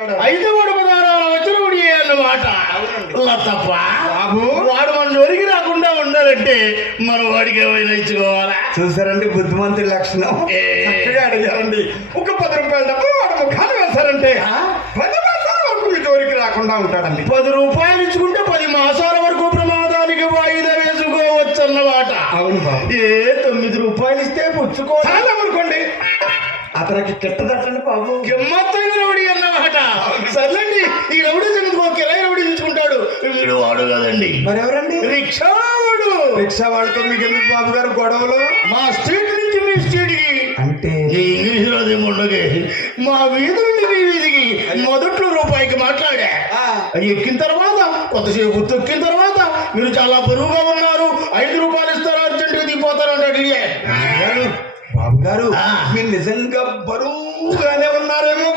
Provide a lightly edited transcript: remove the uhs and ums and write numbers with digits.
ఐదవడు పదారాల వచ్చినప్పుడు అన్నమాట తప్ప బాబు వాడు మన నోరికి రాకుండా ఉండాలంటే మన వాడికి ఏమైనా ఇచ్చుకోవాలా? చూసారండి బుద్ధిమంతుడి లక్షణం. చక్కగా అడిగారండి. ఒక 10 రూపాయల డబ్బులు వాడు ముఖాన్ని వేశారంటే 10 మాసాల వరకు మీ జోలికి రాకుండా ఉంటాడండి. 10 రూపాయలు ఇచ్చుకుంటే 10 మాసాల వరకు ప్రమాదానికి వాయిదా వేసుకోవచ్చు అన్నమాట. అవును బాబు. 9 రూపాయలు ఇస్తే పుచ్చుకోవాలనుకోండి, అతనికి కిట్టదటండి బాబు. గమ్మత్తైన రౌడీ అన్నమాట. సర్లేండి, ఈ రౌడీ సంగతి ఒక కిరాయి రౌడీ తీసుకుంటాడు. వీడు వాడు కాదండి, మరెవరండి? రిక్షావాడు. రిక్షా వాడితో మీకు ఎందుకు బాబు గారు గొడవలు? మా స్ట్రీట్ నుంచి మీ స్ట్రీట్ కి అంటే ఇంగ్లీష్ లో అదేముండగే, మా వీధి నుండి మీ వీధికి మొదట్లో రూపాయికి మాట్లాడా. ఎక్కిన తర్వాత కొంతసేపు తొక్కిన తర్వాత మీరు చాలా బరువుగా ఉన్నారు, 5 రూపాయలు ఇస్తారా, అర్జెంట్గా దిగిపోతారు అంటాడు. బాబు గారు మీరు నిజంగా బరువుగానే ఉన్నారేమో